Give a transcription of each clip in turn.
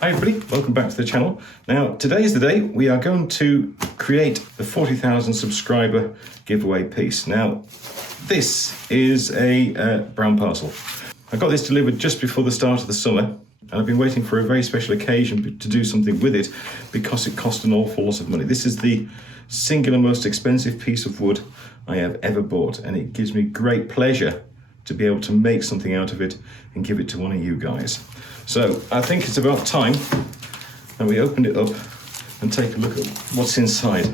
Hi everybody, welcome back to the channel. Now today is the day we are going to create the 40,000 subscriber giveaway piece. Now this is a brown parcel. I got this delivered just before the start of the summer and I've been waiting for a very special occasion to do something with it because it cost an awful lot of money. This is the singular most expensive piece of wood I have ever bought, and it gives me great pleasure to be able to make something out of it and give it to one of you guys. So I think it's about time that we opened it up and take a look at what's inside.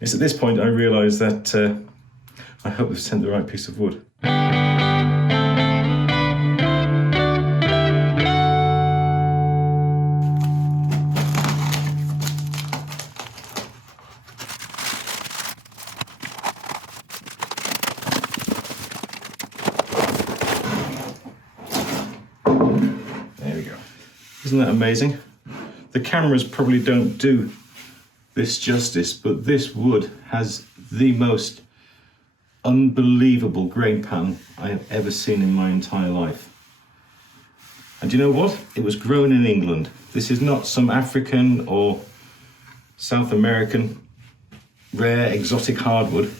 It's at this point I realise that I hope they've sent the right piece of wood. Isn't that amazing? The cameras probably don't do this justice, but this wood has the most unbelievable grain pattern I have ever seen in my entire life. And you know what? It was grown in England. This is not some African or South American rare exotic hardwood.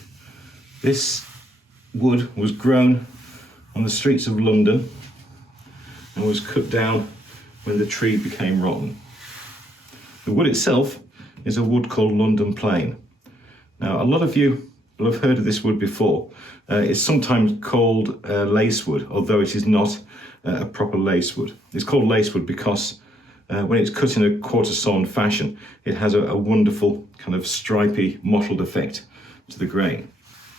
This wood was grown on the streets of London and was cut down when the tree became rotten. The wood itself is a wood called London Plane. Now, a lot of you will have heard of this wood before. It's sometimes called lacewood, although it is not a proper lacewood. It's called lacewood because when it's cut in a quarter sawn fashion, it has a wonderful kind of stripy, mottled effect to the grain.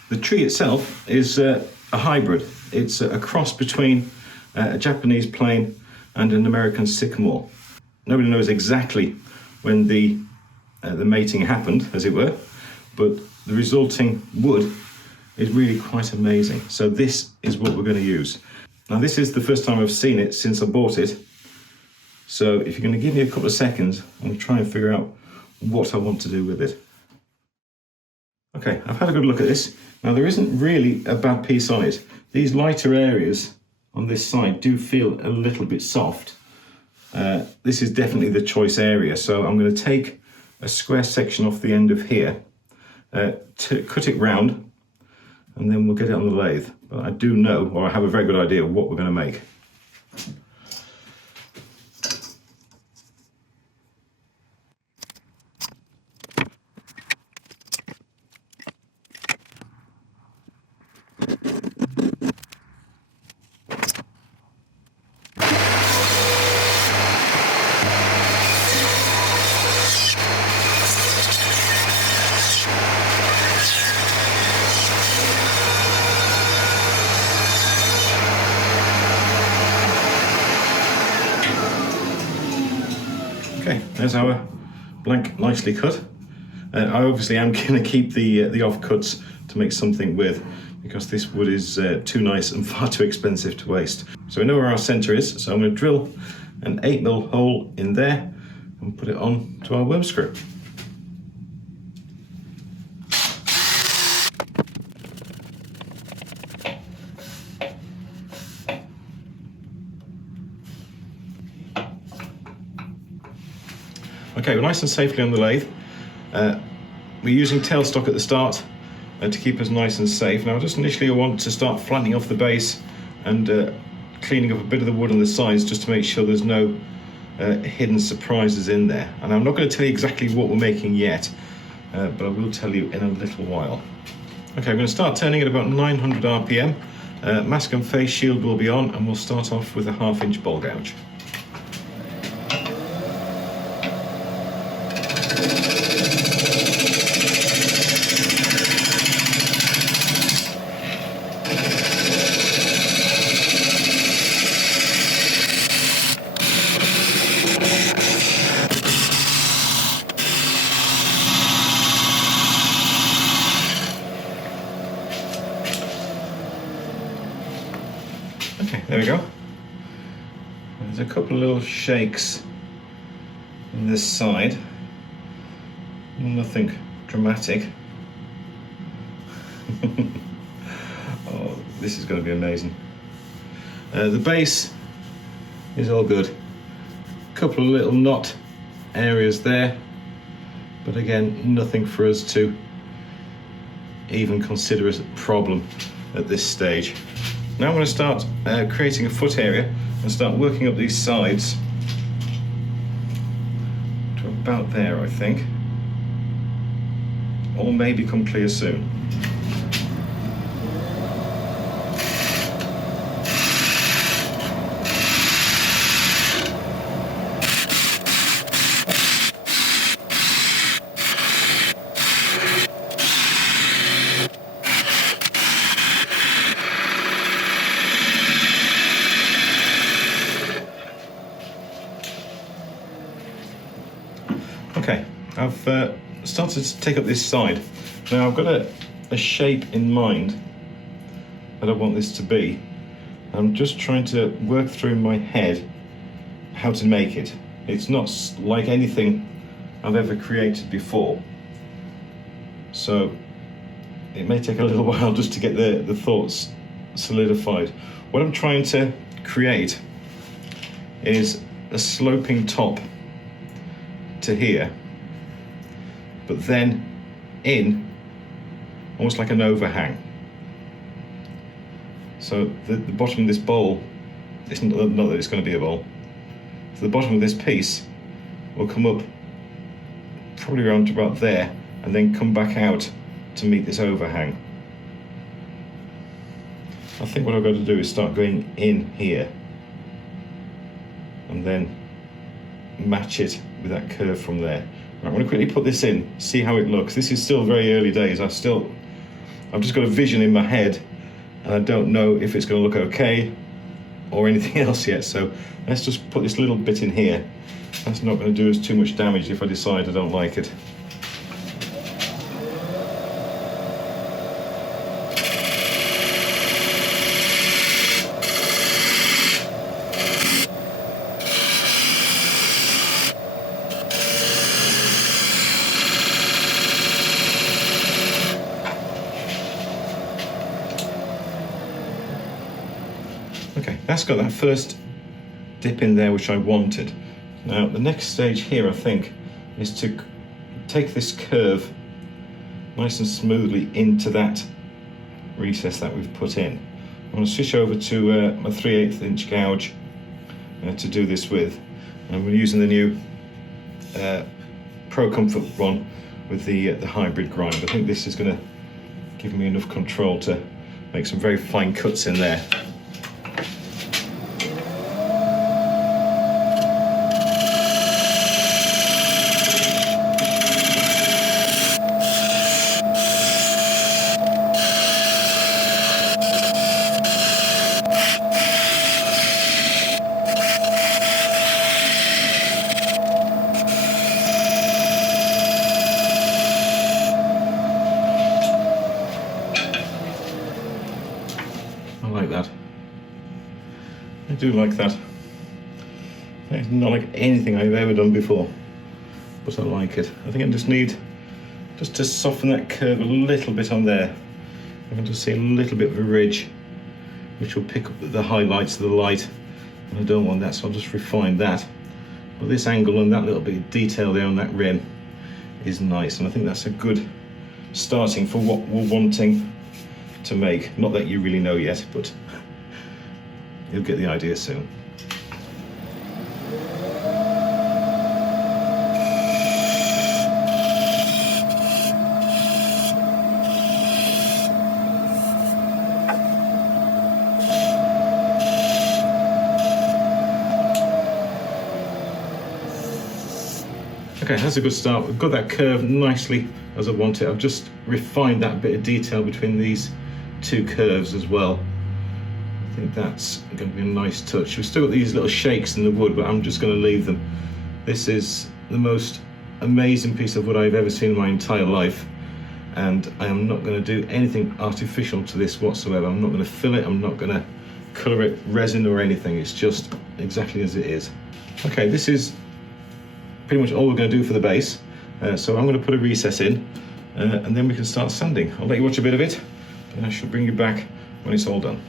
The tree itself is a hybrid. It's a cross between a Japanese plane and an American sycamore. Nobody knows exactly when the mating happened, as it were, but the resulting wood is really quite amazing. So this is what we're going to use. Now this is the first time I've seen it since I bought it. So if you're going to give me a couple of seconds, I'm going to try and figure out what I want to do with it. Okay, I've had a good look at this. Now there isn't really a bad piece on it. These lighter areas on this side do feel a little bit soft. This is definitely the choice area, so I'm going to take a square section off the end of here, to cut it round, and then we'll get it on the lathe. But I do know, or I have a very good idea of what we're going to make. Okay, there's our blank nicely cut. I obviously am going to keep the offcuts to make something with, because this wood is too nice and far too expensive to waste. So we know where our centre is, so I'm going to drill an 8mm hole in there and put it on to our worm screw. Okay, we're nice and safely on the lathe. We're using tailstock at the start to keep us nice and safe. Now, just initially I want to start flattening off the base and cleaning up a bit of the wood on the sides just to make sure there's no hidden surprises in there. And I'm not going to tell you exactly what we're making yet, but I will tell you in a little while. Okay, I'm going to start turning at about 900 RPM. Mask and face shield will be on, and we'll start off with a 1/2 inch bowl gouge. Okay, there we go. There's a couple of little shakes on this side. Nothing dramatic. Oh, this is going to be amazing. The base is all good. couple of little knot areas there, but again, nothing for us to even consider as a problem at this stage. Now I'm going to start creating a foot area and start working up these sides to about there, I think. All may become clear soon. Okay, I've started to take up this side. Now I've got a shape in mind that I want this to be. I'm just trying to work through in my head how to make it. It's not like anything I've ever created before. So it may take a little while just to get the thoughts solidified. What I'm trying to create is a sloping top to here, but then in almost like an overhang. So the bottom of this bowl, it's not that it's going to be a bowl, so the bottom of this piece will come up probably around to about there and then come back out to meet this overhang. I think what I've got to do is start going in here and then match it with that curve from there. Right, I'm going to quickly put this in, see how it looks. This is still very early days. I've just got a vision in my head and I don't know if it's going to look okay or anything else yet. So let's just put this little bit in here. That's not going to do us too much damage if I decide I don't like it. Okay, that's got that first dip in there which I wanted. Now the next stage here I think is to take this curve nice and smoothly into that recess that we've put in. I'm going to switch over to my 3/8 inch gouge to do this with. And we're using the new Pro Comfort one with the hybrid grind. I think this is going to give me enough control to make some very fine cuts in there. I do like that. It's not like anything I've ever done before, but I like it. I think I just need to soften that curve a little bit on there. I can just see a little bit of a ridge, which will pick up the highlights of the light, and I don't want that, so I'll just refine that. But this angle and that little bit of detail there on that rim is nice, and I think that's a good starting for what we're wanting to make. Not that you really know yet, but you'll get the idea soon. Okay, that's a good start. We've got that curve nicely as I want it. I've just refined that bit of detail between these two curves as well. I think that's going to be a nice touch. We've still got these little shakes in the wood, but I'm just going to leave them. This is the most amazing piece of wood I've ever seen in my entire life, and I am not going to do anything artificial to this whatsoever. I'm not going to fill it, I'm not going to colour it resin or anything. It's just exactly as it is. Okay, this is pretty much all we're going to do for the base. So I'm going to put a recess in and then we can start sanding. I'll let you watch a bit of it and I shall bring you back when it's all done.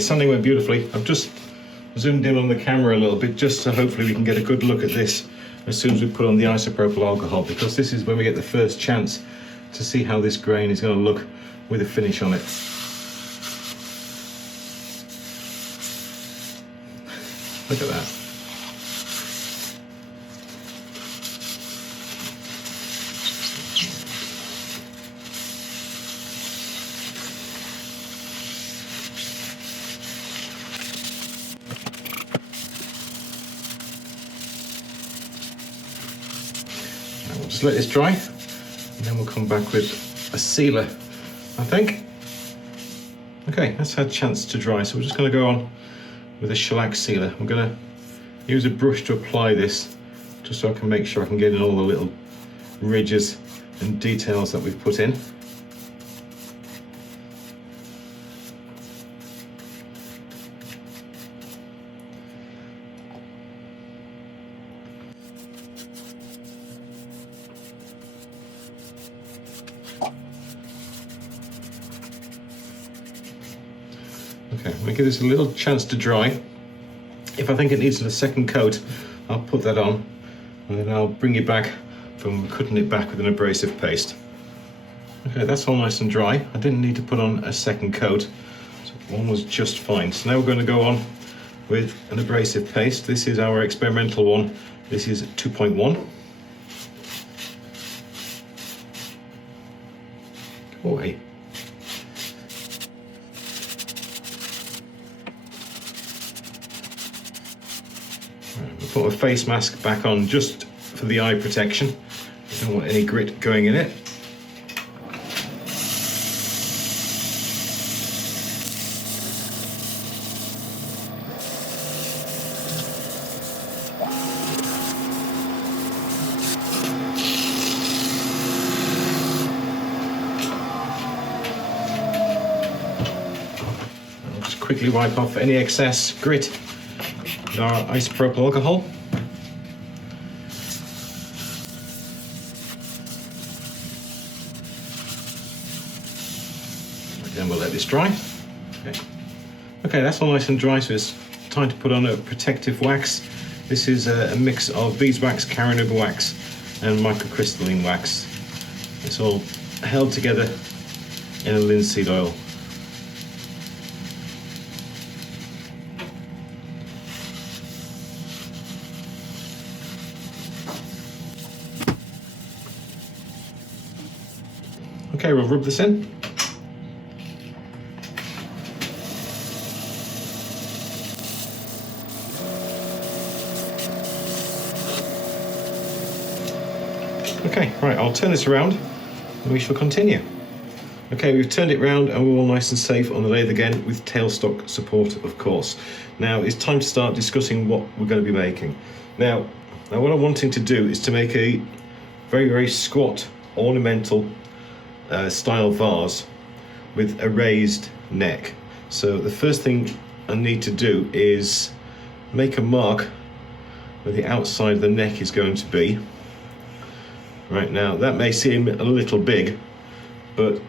it's sanding away beautifully. I've just zoomed in on the camera a little bit just so hopefully we can get a good look at this as soon as we put on the isopropyl alcohol, because this is when we get the first chance to see how this grain is going to look with a finish on it. Look at that. We'll just let this dry, and then we'll come back with a sealer, I think. Okay, that's had a chance to dry, so we're just going to go on with a shellac sealer. I'm going to use a brush to apply this, just so I can make sure I can get in all the little ridges and details that we've put in. Okay, I'm going to give this a little chance to dry. If I think it needs a second coat, I'll put that on, and then I'll bring you back from cutting it back with an abrasive paste. Okay, that's all nice and dry. I didn't need to put on a second coat, so one was just fine. So now we're going to go on with an abrasive paste. This is our experimental one. This is 2.1. Go away. Put a face mask back on just for the eye protection. I don't want any grit going in it. I'll just quickly wipe off any excess grit with our isopropyl alcohol. Then we'll let this dry. Okay, that's all nice and dry, so it's time to put on a protective wax. This is a mix of beeswax, carnauba wax and microcrystalline wax. It's all held together in a linseed oil. Okay, we'll rub this in. Okay, right, I'll turn this around and we shall continue. Okay, we've turned it round and we're all nice and safe on the lathe again with tailstock support, of course. Now it's time to start discussing what we're going to be making. Now what I'm wanting to do is to make a very, very squat ornamental style vase with a raised neck. So the first thing I need to do is make a mark where the outside of the neck is going to be. Right, now that may seem a little big, but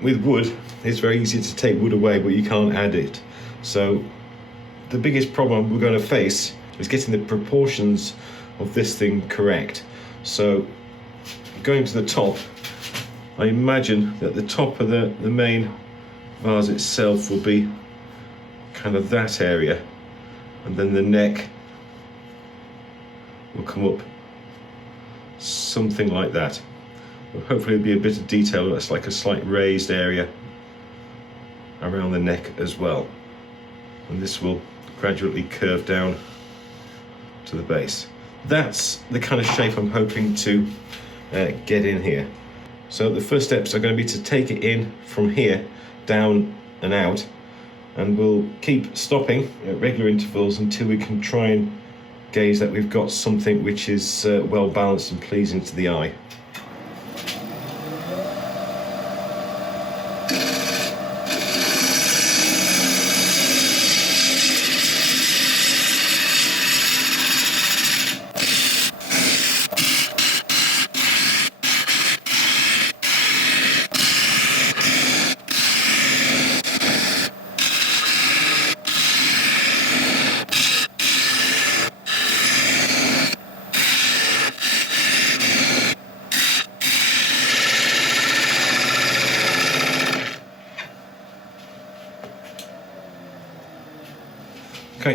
with wood it's very easy to take wood away, but you can't add it. So the biggest problem we're going to face is getting the proportions of this thing correct. So going to the top, I imagine that the top of the main vase itself will be kind of that area, and then the neck will come up something like that. Well, hopefully there'll be a bit of detail that's like a slight raised area around the neck as well, and this will gradually curve down to the base. That's the kind of shape I'm hoping to get in here. So the first steps are going to be to take it in from here down and out, and we'll keep stopping at regular intervals until we can try and gauge that we've got something which is well balanced and pleasing to the eye.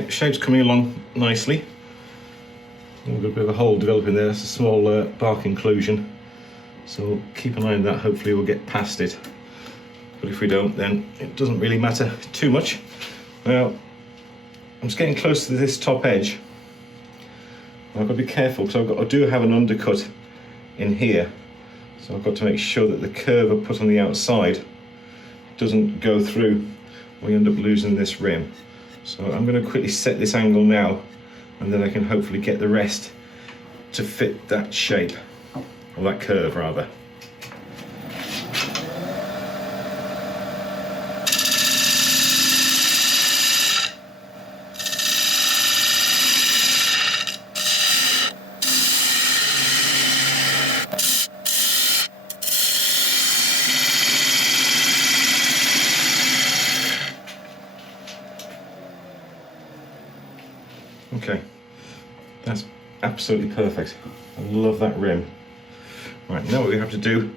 shape's coming along nicely. We've got a bit of a hole developing there. That's a small bark inclusion. So we'll keep an eye on that. Hopefully we'll get past it. But if we don't, then it doesn't really matter too much. Now, I'm just getting close to this top edge. I've got to be careful because I do have an undercut in here. So I've got to make sure that the curve I put on the outside doesn't go through. We end up losing this rim. So I'm going to quickly set this angle now, and then I can hopefully get the rest to fit that shape, or that curve rather. Okay, that's absolutely perfect. I love that rim. Right, now what we have to do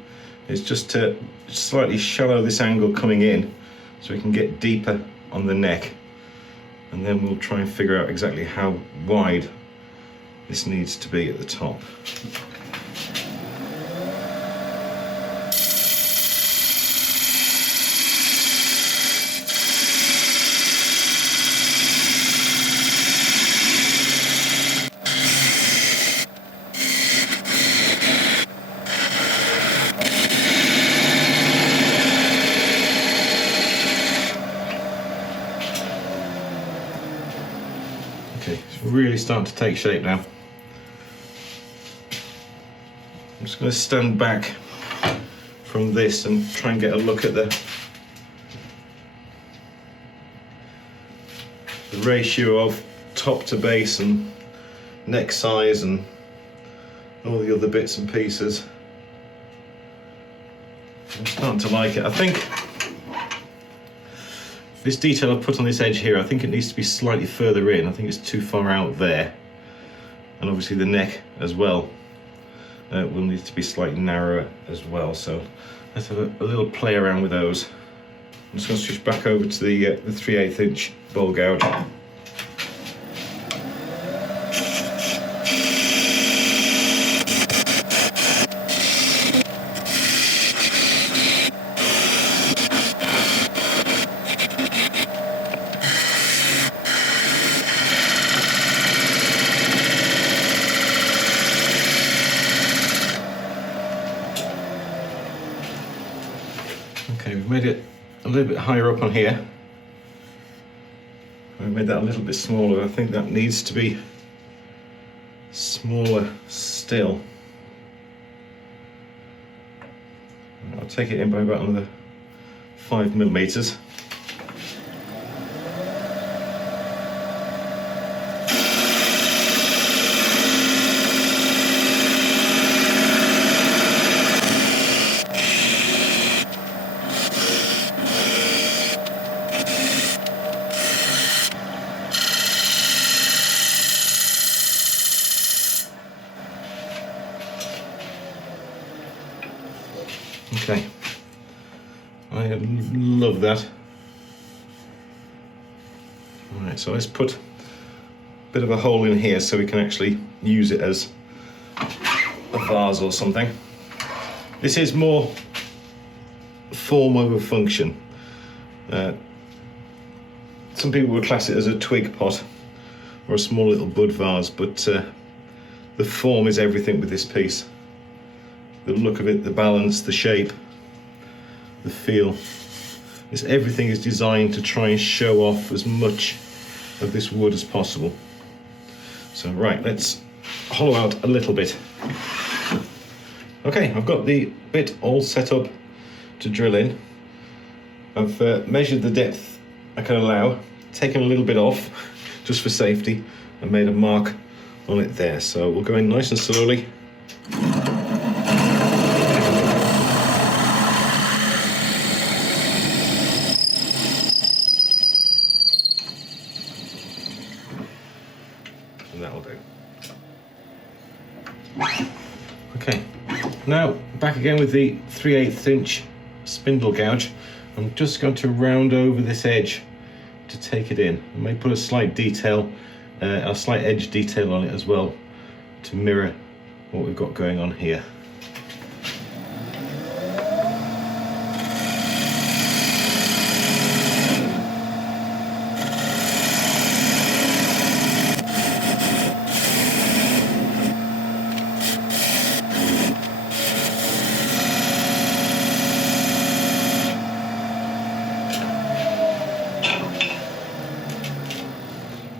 is just to slightly shallow this angle coming in so we can get deeper on the neck, and then we'll try and figure out exactly how wide this needs to be at the top. Okay, it's really starting to take shape now. I'm just going to stand back from this and try and get a look at the ratio of top to base and neck size and all the other bits and pieces. I'm starting to like it. I think this detail I've put on this edge here, I think it needs to be slightly further in. I think it's too far out there. And obviously the neck as well will need to be slightly narrower as well. So let's have a little play around with those. I'm just going to switch back over to the 3/8 inch bowl gouge. Okay, we've made it a little bit higher up on here. We've made that a little bit smaller. I think that needs to be smaller still. I'll take it in by about another 5mm. Okay, I love that. Alright, so let's put a bit of a hole in here so we can actually use it as a vase or something. This is more form over function. Some people would class it as a twig pot or a small little bud vase, but the form is everything with this piece. The look of it, the balance, the shape, the feel. Everything is designed to try and show off as much of this wood as possible. So right, let's hollow out a little bit. Okay, I've got the bit all set up to drill in. I've measured the depth I can allow, taken a little bit off just for safety, and made a mark on it there. So we'll go in nice and slowly. That'll do. Okay, now back again with the 3/8 inch spindle gouge. I'm just going to round over this edge to take it in. I may put a slight detail, a slight edge detail on it as well to mirror what we've got going on here.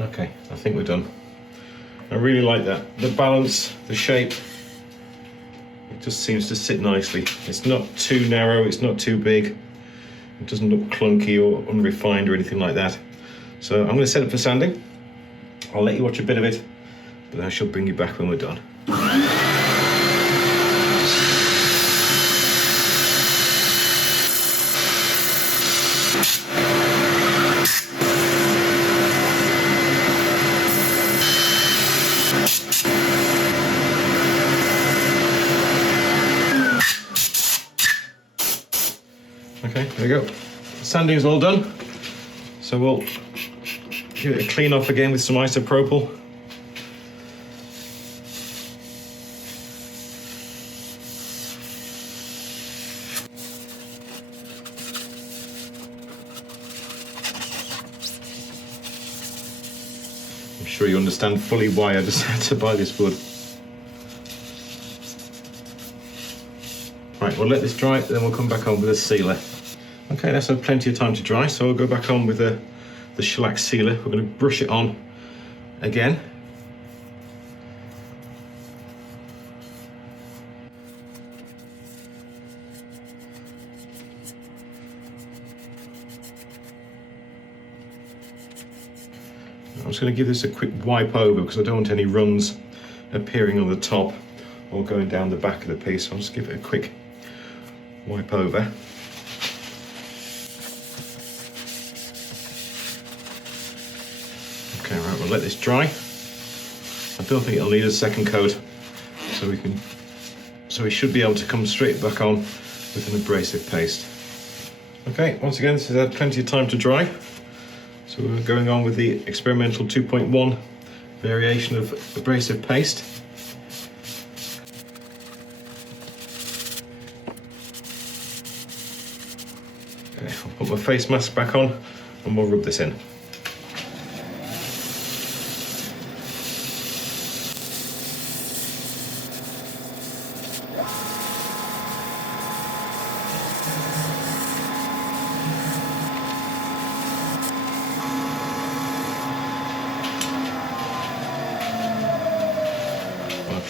Okay, I think we're done. I really like that. The balance, the shape, it just seems to sit nicely. It's not too narrow, it's not too big. It doesn't look clunky or unrefined or anything like that. So I'm going to set it for sanding. I'll let you watch a bit of it, but I shall bring you back when we're done. Okay, there we go. Sanding is all done. So we'll give it a clean off again with some isopropyl. I'm sure you understand fully why I decided to buy this wood. Right, we'll let this dry, then we'll come back on with a sealer. Okay, that's had plenty of time to dry, so we'll go back on with the shellac sealer. We're going to brush it on again. I'm just going to give this a quick wipe over because I don't want any runs appearing on the top or going down the back of the piece. So I'll just give it a quick wipe over. Okay, right, we'll let this dry. I don't think it'll need a second coat, so we should be able to come straight back on with an abrasive paste. Okay, once again, this has had plenty of time to dry. So we're going on with the experimental 2.1 variation of abrasive paste. Okay, I'll put my face mask back on and we'll rub this in.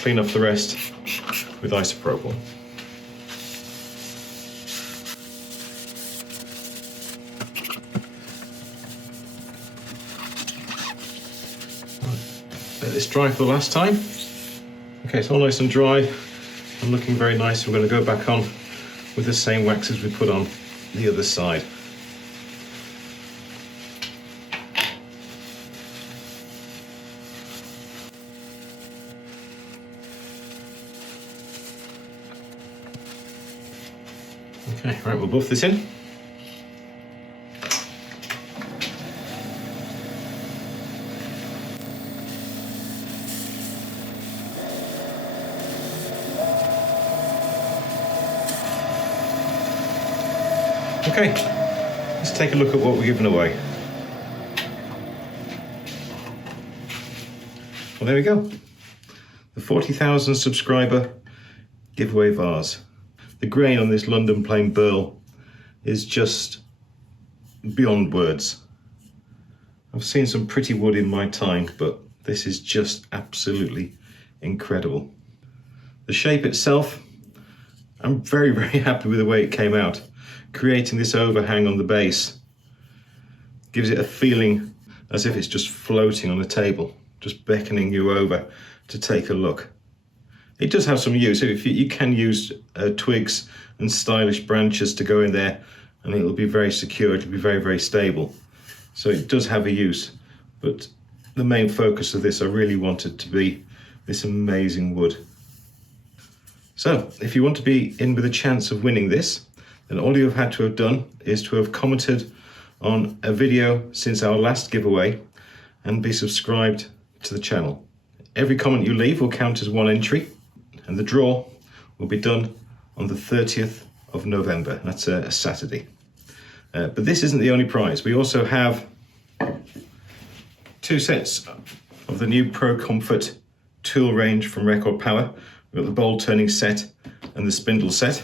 Clean off the rest with isopropyl. Let this dry for the last time. Okay, it's all nice and dry and looking very nice. We're going to go back on with the same wax as we put on the other side. Okay, right, we'll buff this in. Okay, let's take a look at what we're giving away. Well, there we go. The 40,000 subscriber giveaway vase. The grain on this London plain burl is just beyond words. I've seen some pretty wood in my time, but this is just absolutely incredible. The shape itself, I'm very, very happy with the way it came out. Creating this overhang on the base gives it a feeling as if it's just floating on a table, just beckoning you over to take a look. It does have some use. If you can use twigs and stylish branches to go in there, and it'll be very secure, it'll be very, very stable. So it does have a use, but the main focus of this, I really want it to be this amazing wood. So if you want to be in with a chance of winning this, then all you have had to have done is to have commented on a video since our last giveaway and be subscribed to the channel. Every comment you leave will count as one entry, and the draw will be done on the 30th of November. That's a Saturday. But this isn't the only prize. We also have 2 sets of the new Pro Comfort tool range from Record Power. We've got the bowl turning set and the spindle set.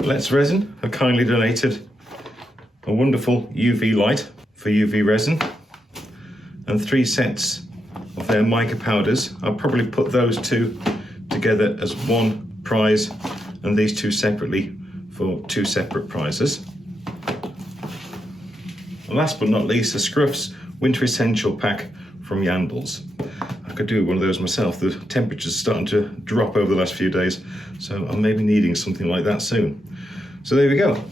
Let's Resin have kindly donated a wonderful UV light for UV resin and 3 sets of their mica powders. I'll probably put those 2 together as one prize and these 2 separately for 2 separate prizes. And last but not least, a Scruff's Winter Essential Pack from Yandles. I could do one of those myself. The temperature's starting to drop over the last few days, so I may be needing something like that soon. So there we go.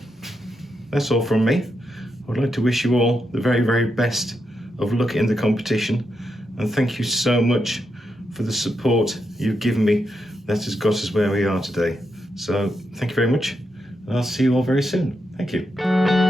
That's all from me. I would like to wish you all the very, very best of luck in the competition, and thank you so much for the support you've given me that has got us where we are today. So thank you very much, and I'll see you all very soon. Thank you.